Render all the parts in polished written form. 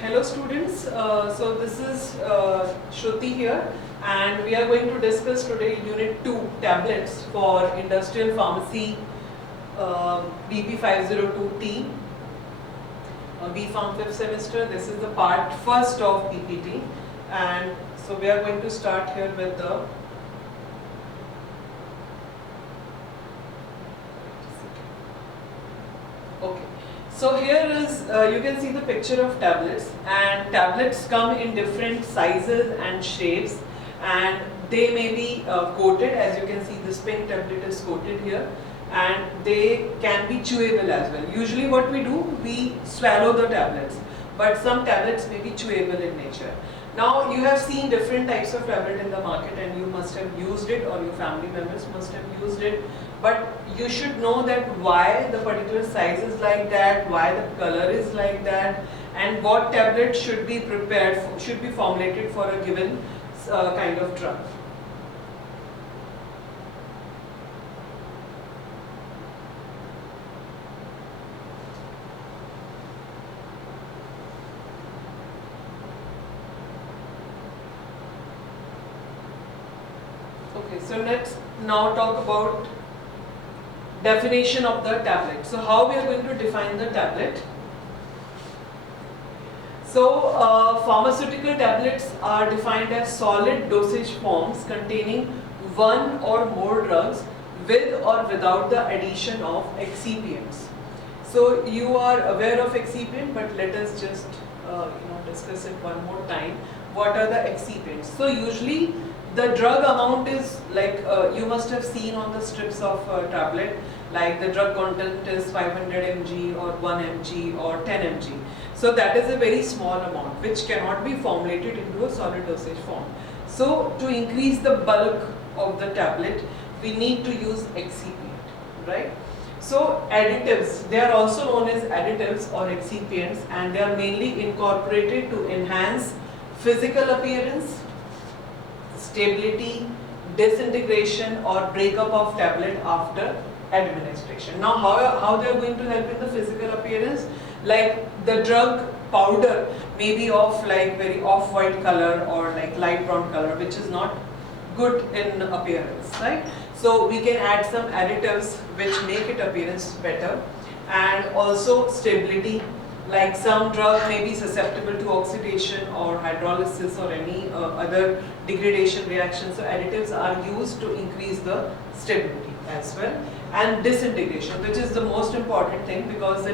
Hello students, so this is Shruti here, and we are going to discuss today Unit 2 tablets for Industrial Pharmacy BP 502T, B Pharm 5th semester. This is the part first of PPT, and so we are going to start here with the okay. So here is, you can see the picture of tablets, and tablets come in different sizes and shapes, and they may be coated. As you can see, this pink tablet is coated here, and they can be chewable as well. Usually what we do, we swallow the tablets, but some tablets may be chewable in nature. Now you have seen different types of tablet in the market, and you must have used it, or your family members must have used it, but you should know that why the particular size is like that, why the color is like that, and what tablet should be prepared for, should be formulated for a given kind of drug. Okay, so let's now talk about definition of the tablet. So how we are going to define the tablet? So pharmaceutical tablets are defined as solid dosage forms containing one or more drugs with or without the addition of excipients. So you are aware of excipient, but let us just discuss it one more time. What are the excipients? So usually the drug amount is like, you must have seen on the strips of tablet, like the drug content is 500 mg or 1 mg or 10 mg. So that is a very small amount which cannot be formulated into a solid dosage form. So to increase the bulk of the tablet, we need to use excipient, right? So additives, they are also known as additives or excipients, and they are mainly incorporated to enhance physical appearance, stability, disintegration or breakup of tablet after administration. Now how they are going to help in the physical appearance? Like the drug powder may be of like very off-white color or like light brown color, which is not good in appearance, right? So we can add some additives which make it appearance better, and also stability. Like some drug may be susceptible to oxidation or hydrolysis or any other degradation reaction. So additives are used to increase the stability as well. And disintegration, which is the most important thing, because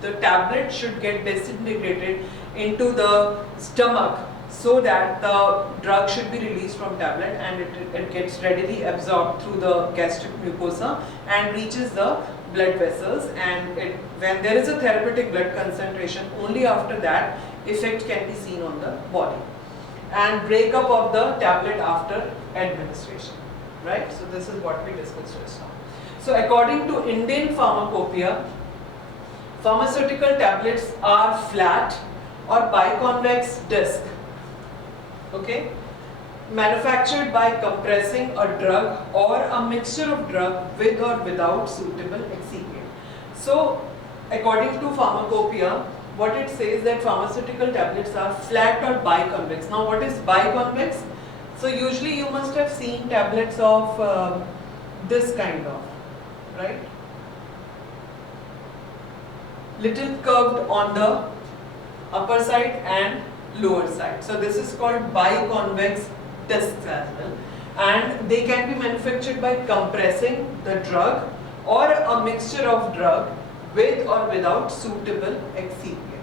the tablet should get disintegrated into the stomach so that the drug should be released from tablet, and it gets readily absorbed through the gastric mucosa and reaches the blood vessels, and when there is a therapeutic blood concentration, only after that effect can be seen on the body. And breakup of the tablet after administration, right? So this is what we discussed just now. So according to Indian Pharmacopoeia, pharmaceutical tablets are flat or biconvex disc, okay, manufactured by compressing a drug or a mixture of drug with or without suitable excipient. So according to Pharmacopoeia, what it says that pharmaceutical tablets are flat or biconvex. Now what is biconvex? So usually you must have seen tablets of this kind of, right? Little curved on the upper side and lower side. So this is called biconvex discs as well, and they can be manufactured by compressing the drug or a mixture of drug with or without suitable excipient.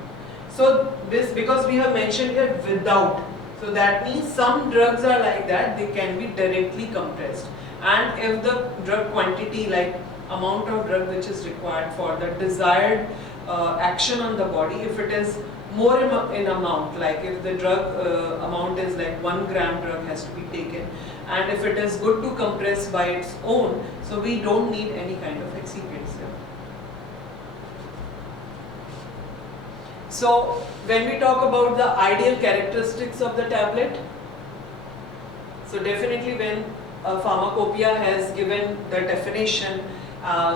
So this, because we have mentioned here without, so that means some drugs are like that, they can be directly compressed, and if the drug quantity, like amount of drug which is required for the desired action on the body, if it is more in amount, like if the drug amount is like 1 gram drug has to be taken, and if it is good to compress by its own, so we don't need any kind of excipients here. So when we talk about the ideal characteristics of the tablet, so definitely when Pharmacopoeia has given the definition,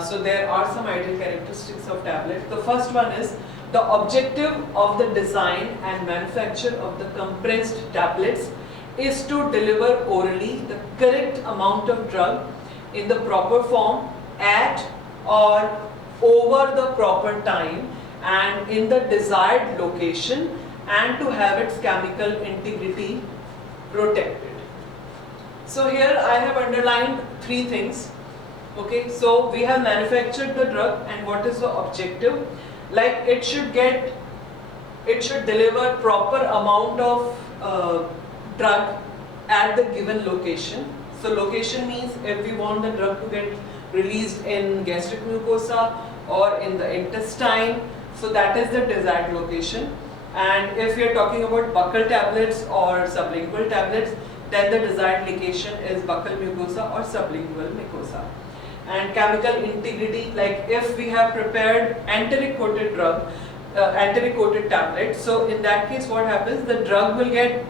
so there are some ideal characteristics of tablet. The first one is The objective of the design and manufacture of the compressed tablets is to deliver orally the correct amount of drug in the proper form at or over the proper time and in the desired location, and to have its chemical integrity protected. So here I have underlined three things. Okay, so we have manufactured the drug, and what is the objective? Like it should deliver proper amount of drug at the given location. So location means if we want the drug to get released in gastric mucosa or in the intestine, so that is the desired location. And if we are talking about buccal tablets or sublingual tablets, then the desired location is buccal mucosa or sublingual mucosa. And chemical integrity, like if we have prepared enteric coated drug, enteric coated tablet, so in that case what happens, the drug will get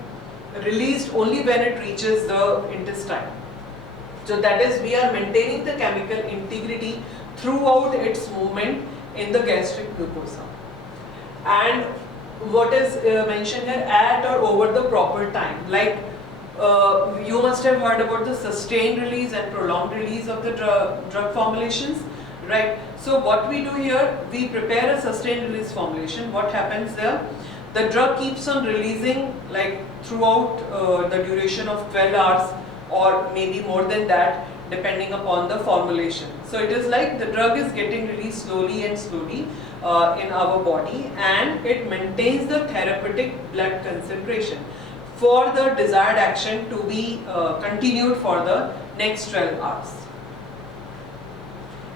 released only when it reaches the intestine. So that is, we are maintaining the chemical integrity throughout its movement in the gastric mucosa. And what is mentioned here, at or over the proper time, like you must have heard about the sustained release and prolonged release of the drug formulations, right? So what we do here, we prepare a sustained release formulation. What happens there? The drug keeps on releasing like throughout the duration of 12 hours or maybe more than that, depending upon the formulation. So it is like the drug is getting released slowly and slowly in our body, and it maintains the therapeutic blood concentration for the desired action to be continued for the next 12 hours.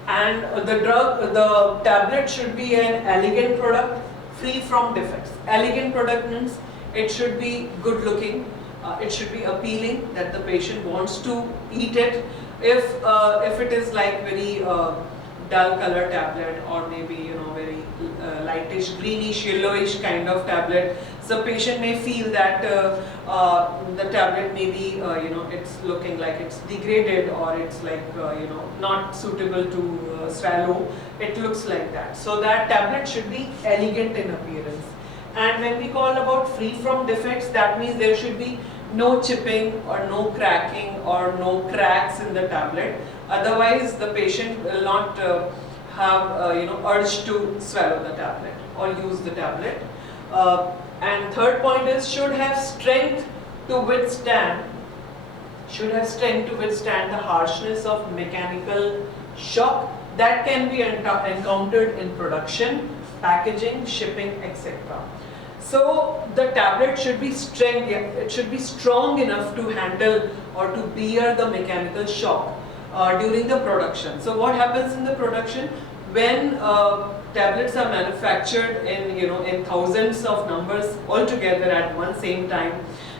And the tablet should be an elegant product, free from defects. Elegant product means it should be good looking, it should be appealing, that the patient wants to eat it. If it is like very dull color tablet, or maybe very lightish, greenish, yellowish kind of tablet, so patient may feel that the tablet may be it's looking like it's degraded, or it's like not suitable to swallow. It looks like that. So that tablet should be elegant in appearance. And when we call about free from defects, that means there should be no chipping or no cracking or no cracks in the tablet. Otherwise, the patient will not have urge to swallow the tablet or use the tablet. And third point is, should have strength to withstand the harshness of mechanical shock that can be encountered in production, packaging, shipping, etc. So the tablet should be strong enough to handle or to bear the mechanical shock during the production. So what happens in the production, when tablets are manufactured in thousands of numbers altogether at one same time.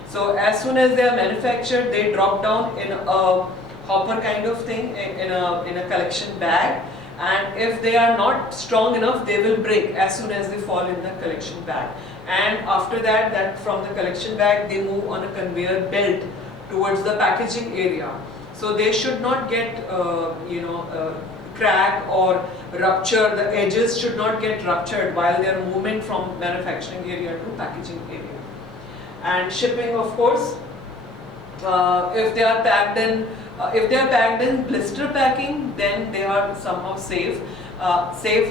So as soon as they are manufactured, they drop down in a hopper kind of thing, in a collection bag, and if they are not strong enough, they will break as soon as they fall in the collection bag. And after that, from the collection bag, they move on a conveyor belt towards the packaging area. So they should not get crack or rupture. The edges should not get ruptured while they are moving from manufacturing area to packaging area. And shipping, of course, if they are packed in blister packing, then they are somehow safe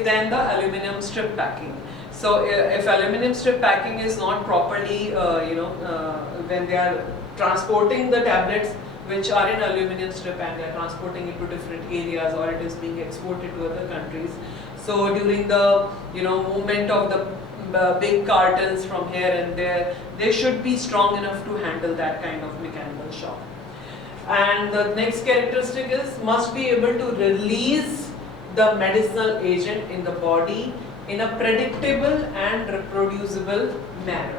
than the aluminum strip packing. So if aluminum strip packing is not properly, when they are transporting the tablets which are in aluminum strip and they are transporting it to different areas, or it is being exported to other countries. So during the movement of the big cartons from here and there, they should be strong enough to handle that kind of mechanical shock. And the next characteristic is, must be able to release the medicinal agent in the body in a predictable and reproducible manner.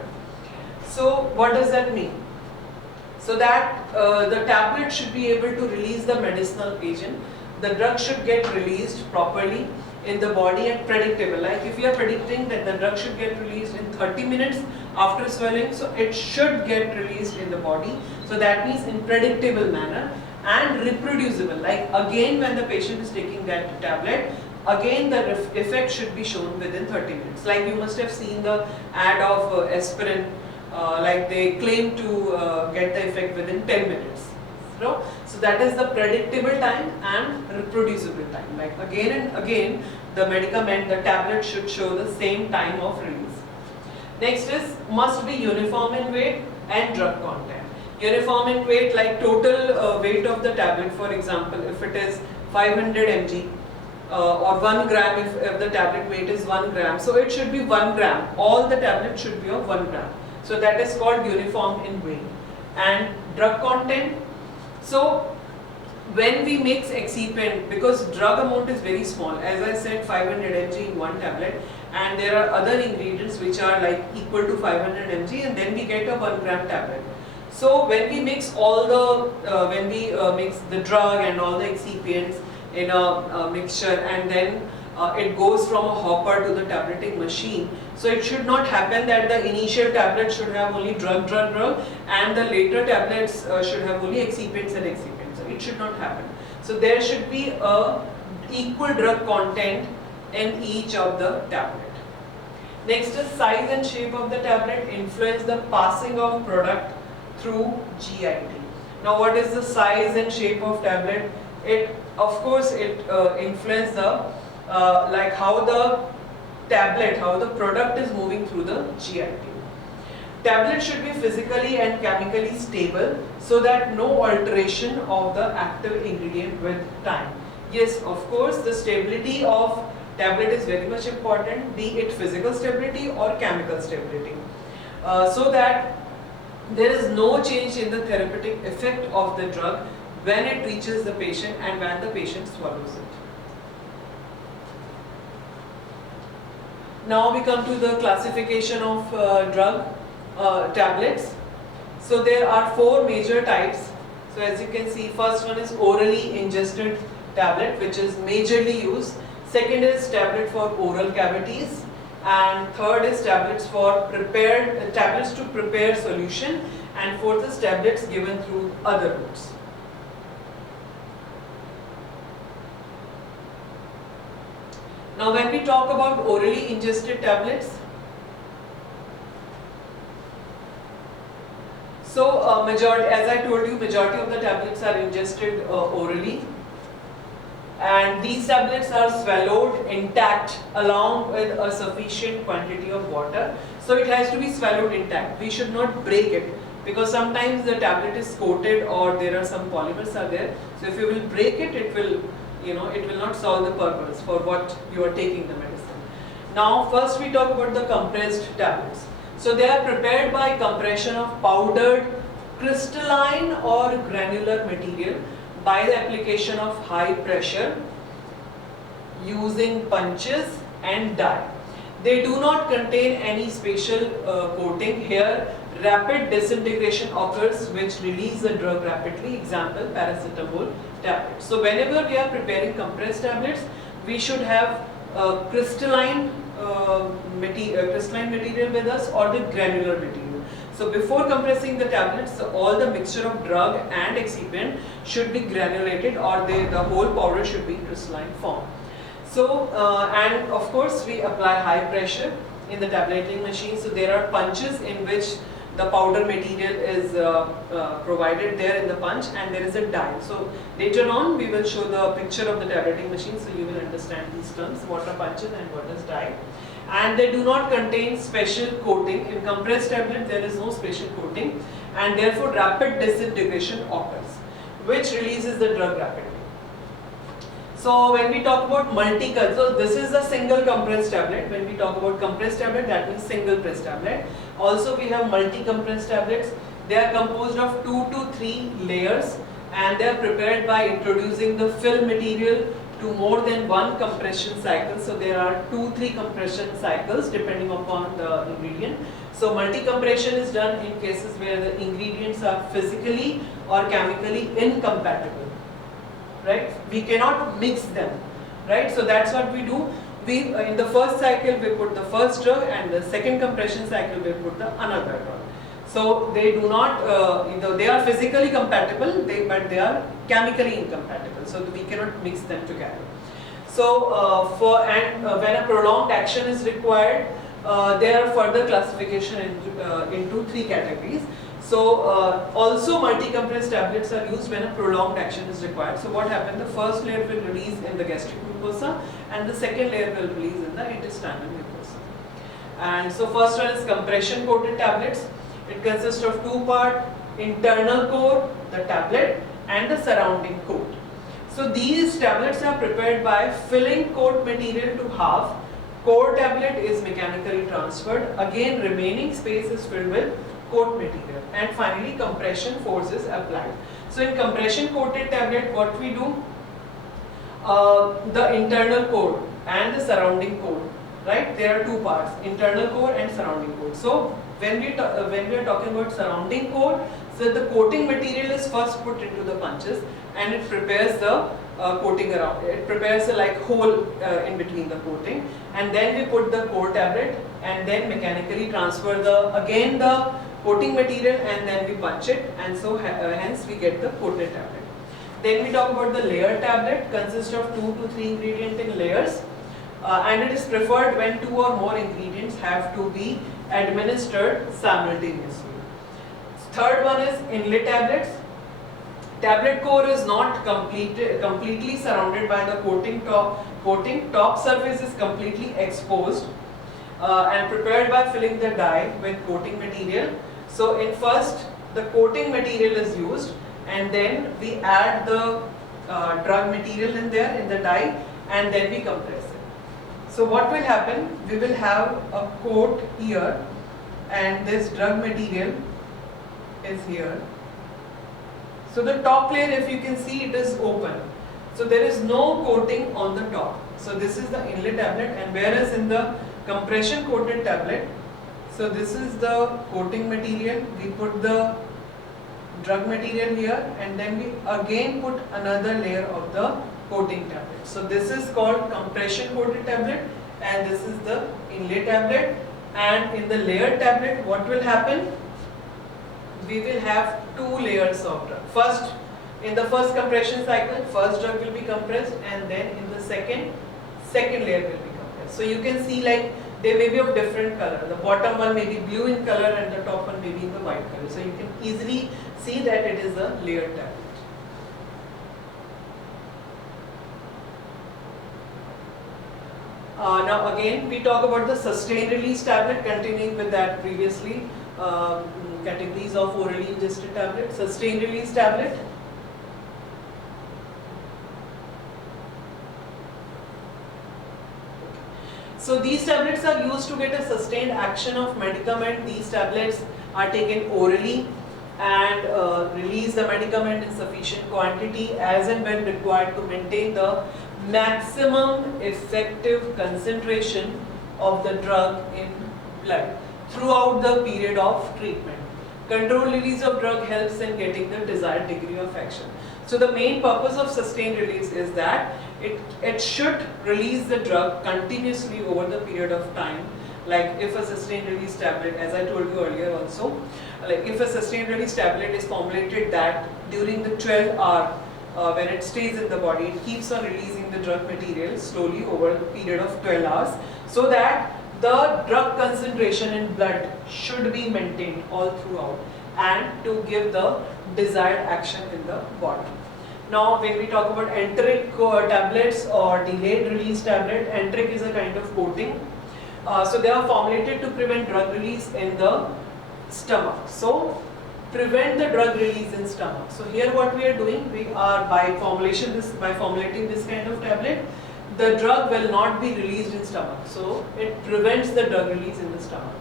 So what does that mean? So that the tablet should be able to release the medicinal agent. The drug should get released properly in the body and predictable. Like if you are predicting that the drug should get released in 30 minutes after swallowing, so it should get released in the body. So that means in predictable manner and reproducible. Like again, when the patient is taking that tablet, again the effect should be shown within 30 minutes. Like you must have seen the ad of aspirin, like they claim to get the effect within 10 minutes. So that is the predictable time and reproducible time. Like again and again, the medicament, the tablet should show the same time of release. Next is must be uniform in weight and drug content. Uniform in weight, like total weight of the tablet, for example, if it is 500 mg or 1 gram, if the tablet weight is 1 gram, so it should be 1 gram. All the tablets should be of 1 gram. So that is called uniform in weight. And drug content, so when we mix excipient, because drug amount is very small, as I said 500 mg in one tablet, and there are other ingredients which are like equal to 500 mg, and then we get a 1 gram tablet. So when we mix all the, mix the drug and all the excipients in a mixture, and then it goes from a hopper to the tableting machine. So it should not happen that the initial tablet should have only drug, and the later tablets should have only excipients and excipients. So it should not happen. So there should be a equal drug content in each of the tablet. Next is size and shape of the tablet influence the passing of product through GIT. Now what is the size and shape of tablet? It, of course, it influences the like how the tablet, how the product is moving through the GIT. Tablet should be physically and chemically stable so that no alteration of the active ingredient with time. Yes, of course, the stability of tablet is very much important, be it physical stability or chemical stability, so that there is no change in the therapeutic effect of the drug when it reaches the patient and when the patient swallows it. Now we come to the classification of drug tablets. So there are 4 major types. So as you can see, first one is orally ingested tablet, which is majorly used. Second is tablet for oral cavities, and third is tablets for tablets to prepare solution, and fourth is tablets given through other routes. Now when we talk about orally ingested tablets, so majority, as I told you, majority of the tablets are ingested orally, and these tablets are swallowed intact along with a sufficient quantity of water. So it has to be swallowed intact. We should not break it, because sometimes the tablet is coated or there are some polymers are there. So if you will break it, it will, it will not solve the purpose for what you are taking the medicine. Now first we talk about the compressed tablets. So they are prepared by compression of powdered crystalline or granular material by the application of high pressure using punches and dye. They do not contain any special coating. Here rapid disintegration occurs which release the drug rapidly, example paracetamol tablets. So whenever we are preparing compressed tablets, we should have crystalline material with us or the granular material. So before compressing the tablets, all the mixture of drug and excipient should be granulated, or the whole powder should be crystalline form. So and of course we apply high pressure in the tableting machine. So there are punches in which the powder material is provided there in the punch, and there is a dye. So later on we will show the picture of the tableting machine, so you will understand these terms, what are punches and what is dye. And they do not contain special coating. In compressed tablet there is no special coating, and therefore rapid disintegration occurs, which releases the drug rapidly. So when we talk about multi-cut, so this is a single compressed tablet. When we talk about compressed tablet, that means single press tablet. Also we have multi-compressed tablets. They are composed of 2 to 3 layers, and they are prepared by introducing the fill material to more than one compression cycle. So there are 2-3 compression cycles depending upon the ingredient. So multi-compression is done in cases where the ingredients are physically or chemically incompatible, right? We cannot mix them, right? So that's what we do. We in the first cycle we put the first drug, and the second compression cycle we put the another drug. So they do not, they are physically compatible, but they are chemically incompatible. So we cannot mix them together. So when a prolonged action is required, there are further classification into three categories. So also multi-compressed tablets are used when a prolonged action is required. So what happens? The first layer will release in the gastric mucosa and the second layer will release in the intestinal mucosa. And so first one is compression coated tablets. It consists of two parts: internal core, the tablet, and the surrounding coat. So these tablets are prepared by filling coat material to half. Core tablet is mechanically transferred. Again, remaining space is filled with coat material, and finally compression force is applied. So in compression coated tablet, what we do, the internal core and the surrounding core, right? There are two parts: internal core and surrounding core. So when we are talking about surrounding core, so the coating material is first put into the punches and it prepares the coating around it. It prepares a like hole in between the coating, and then we put the core tablet and then mechanically transfer the coating material, and then we punch it, and so hence we get the coated tablet. Then we talk about the layer tablet. Consists of 2 to 3 ingredients in layers, and it is preferred when 2 or more ingredients have to be administered simultaneously. Third one is inlet tablets. Tablet core is not completely surrounded by the coating. Top surface is completely exposed and prepared by filling the die with coating material. So in first the coating material is used, and then we add the drug material in there in the die, and then we compress it. So what will happen? We will have a coat here, and this drug material is here. So the top layer, if you can see, it is open. So there is no coating on the top. So this is the inlet tablet, and whereas in the compression coated tablet, so this is the coating material, we put the drug material here, and then we again put another layer of the coating tablet. So this is called compression coated tablet, and this is the inlet tablet. And in the layered tablet, what will happen? We will have 2 layers of drug. First, in the first compression cycle, first drug will be compressed, and then in the second layer will be compressed. So you can see like they may be of different color. The bottom one may be blue in color and the top one may be in the white color. So you can easily see that it is a layered tablet. Now again we talk about the sustained release tablet, continuing with that previously. Categories of orally ingested tablet. Sustained release tablet. So these tablets are used to get a sustained action of medicament. These tablets are taken orally and release the medicament in sufficient quantity as and when required to maintain the maximum effective concentration of the drug in blood throughout the period of treatment. Controlled release of drug helps in getting the desired degree of action. So the main purpose of sustained release is that it should release the drug continuously over the period of time. Like if a sustained release tablet, as I told you earlier also, like if a sustained release tablet is formulated that during the 12-hour when it stays in the body, it keeps on releasing the drug material slowly over the period of 12 hours, so that the drug concentration in blood should be maintained all throughout and to give the desired action in the body. Now when we talk about enteric tablets or delayed release tablet, enteric is a kind of coating. So they are formulated to prevent drug release in the stomach. So prevent the drug release in stomach. So here what we are doing, we are by formulating this kind of tablet, the drug will not be released in stomach. So it prevents the drug release in the stomach.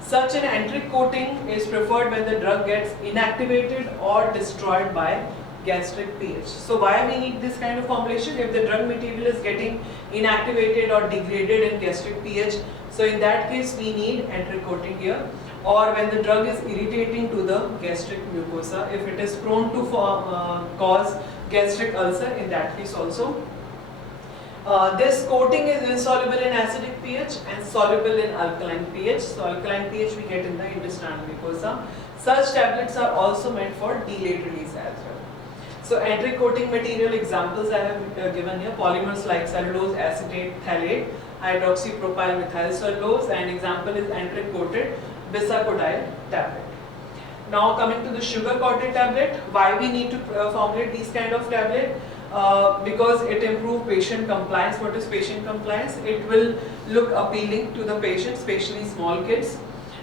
Such an enteric coating is preferred when the drug gets inactivated or destroyed by gastric pH. So why we need this kind of formulation? If the drug material is getting inactivated or degraded in gastric pH, so in that case we need enteric coating here. Or when the drug is irritating to the gastric mucosa, if it is prone to cause gastric ulcer, in that case also. This coating is insoluble in acidic pH and soluble in alkaline pH. So alkaline pH we get in the intestinal mucosa. Such tablets are also meant for delayed release as well. So anteric coating material examples I have given here, polymers like cellulose, acetate, phthalate, hydroxypropyl methyl cellulose, and example is anteric coated bisacodyl tablet. Now coming to the sugar coated tablet, why we need to formulate these kind of tablet? Because it improves patient compliance. What is patient compliance? It will look appealing to the patient, especially small kids,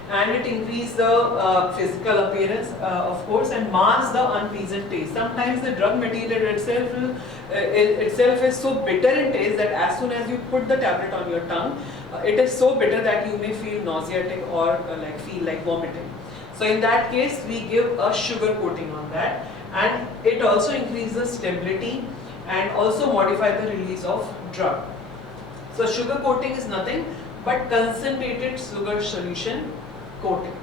and it increases the physical appearance, of course, and masks the unpleasant taste. Sometimes the drug material itself is so bitter in taste that as soon as you put the tablet on your tongue, it is so bitter that you may feel nauseatic or feel like vomiting. So in that case, we give a sugar coating on that, and it also increases stability and also modify the release of drug. So sugar coating is nothing but concentrated sugar solution coating,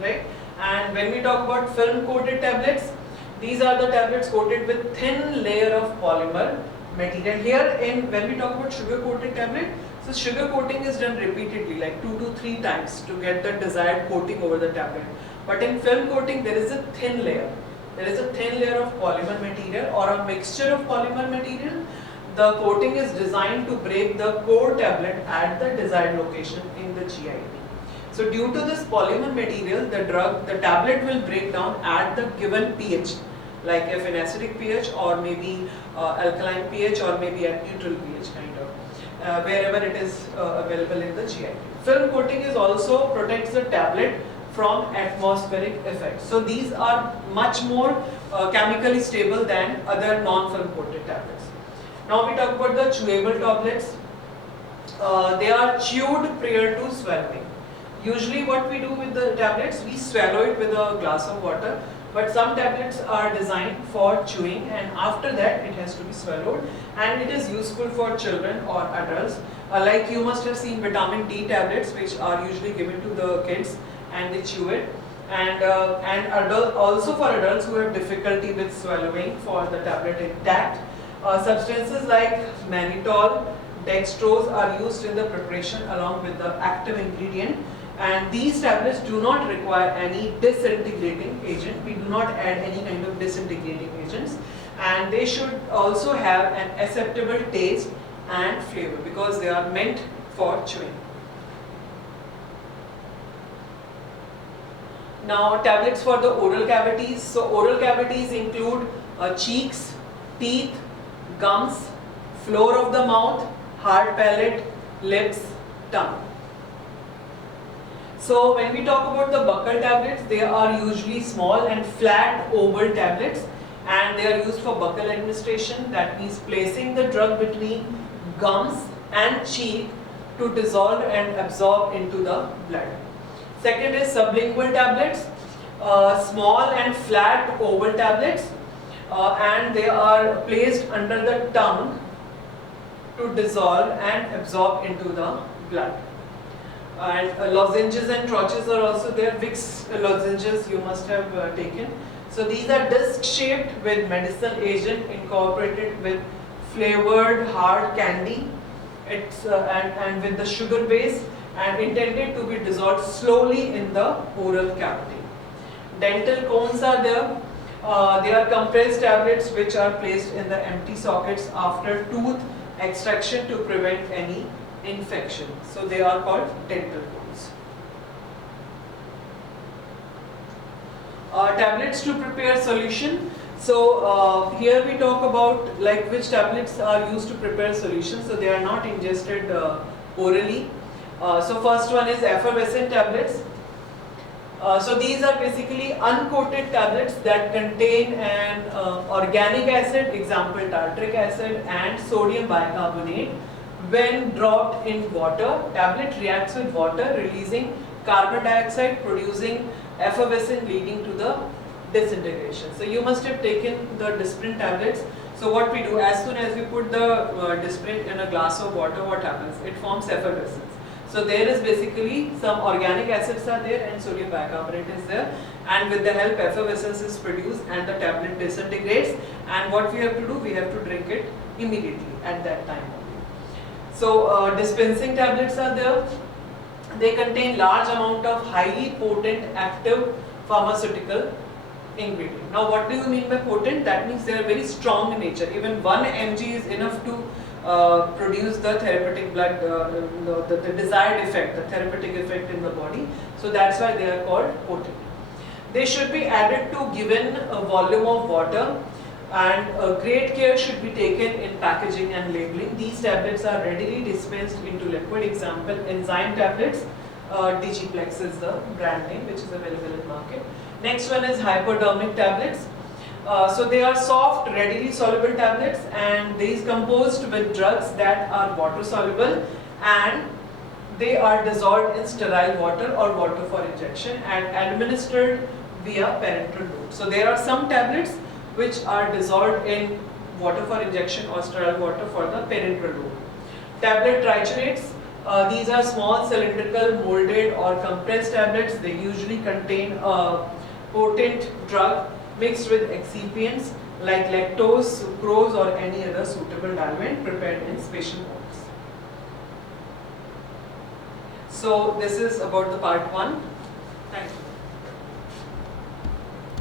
right? And when we talk about film coated tablets, these are the tablets coated with thin layer of polymer material. Here when we talk about sugar coated tablet, so sugar coating is done repeatedly, like 2 to 3 times to get the desired coating over the tablet. But in film coating, there is a thin layer. There is a thin layer of polymer material or a mixture of polymer material. The coating is designed to break the core tablet at the desired location in the GIT. So due to this polymer material, the tablet will break down at the given pH, like if an acidic pH or maybe alkaline pH or maybe at neutral pH kind of, wherever it is available in the GIT. Film coating is also protects the tablet from atmospheric effects. So these are much more chemically stable than other non-film coated tablets. Now we talk about the chewable tablets. They are chewed prior to swallowing. Usually what we do with the tablets, we swallow it with a glass of water, but some tablets are designed for chewing, and after that it has to be swallowed, and it is useful for children or adults. Like you must have seen vitamin D tablets, which are usually given to the kids and they chew it, and also for adults who have difficulty with swallowing, for the tablet intact. Substances like mannitol, dextrose are used in the preparation along with the active ingredient, and these tablets do not require any disintegrating agent. We do not add any kind of disintegrating agents, and they should also have an acceptable taste and flavor because they are meant for chewing. Now tablets for the oral cavities. So oral cavities include cheeks, teeth, gums, floor of the mouth, hard palate, lips, tongue. So when we talk about the buccal tablets, they are usually small and flat oval tablets, and they are used for buccal administration. That means placing the drug between gums and cheek to dissolve and absorb into the blood. Second is sublingual tablets, small and flat oval tablets, and they are placed under the tongue to dissolve and absorb into the blood. And lozenges and troches are also there. Vicks lozenges you must have taken. So these are disc shaped with medicinal agent incorporated with flavored hard candy. It's and with the sugar base, and intended to be dissolved slowly in the oral cavity. Dental cones are there. They are compressed tablets which are placed in the empty sockets after tooth extraction to prevent any infection. So they are called dental cones. Tablets to prepare solution. So here we talk about like which tablets are used to prepare solutions. So they are not ingested orally. So first one is effervescent tablets. So these are basically uncoated tablets that contain an organic acid, example tartaric acid, and sodium bicarbonate. When dropped in water, tablet reacts with water, releasing carbon dioxide, producing effervescent, leading to the disintegration. So you must have taken the Disprin tablets. So what we do, as soon as we put the Disprin in a glass of water, what happens? It forms effervescence. So there is basically some organic acids are there and sodium bicarbonate is there, and with the help effervescence is produced and the tablet disintegrates, and what we have to do, we have to drink it immediately at that time only. So dispensing tablets are there. They contain large amount of highly potent active pharmaceutical ingredient. Now what do you mean by potent? That means they are very strong in nature. Even 1 mg is enough to produce the therapeutic blood, the desired effect, the therapeutic effect in the body. So that's why they are called potent. They should be added to given a volume of water, and great care should be taken in packaging and labeling. These tablets are readily dispensed into liquid. Example, enzyme tablets. Digiplex is the brand name which is available in market. Next one is hypodermic tablets. So they are soft, readily soluble tablets, and these composed with drugs that are water soluble, and they are dissolved in sterile water or water for injection and administered via parenteral route. So there are some tablets which are dissolved in water for injection or sterile water for the parenteral route. Tablet triturenates. These are small cylindrical molded or compressed tablets. They usually contain a potent drug mixed with excipients like lactose, sucrose or any other suitable diluent prepared in special molds. So this is about the part 1. Thank you.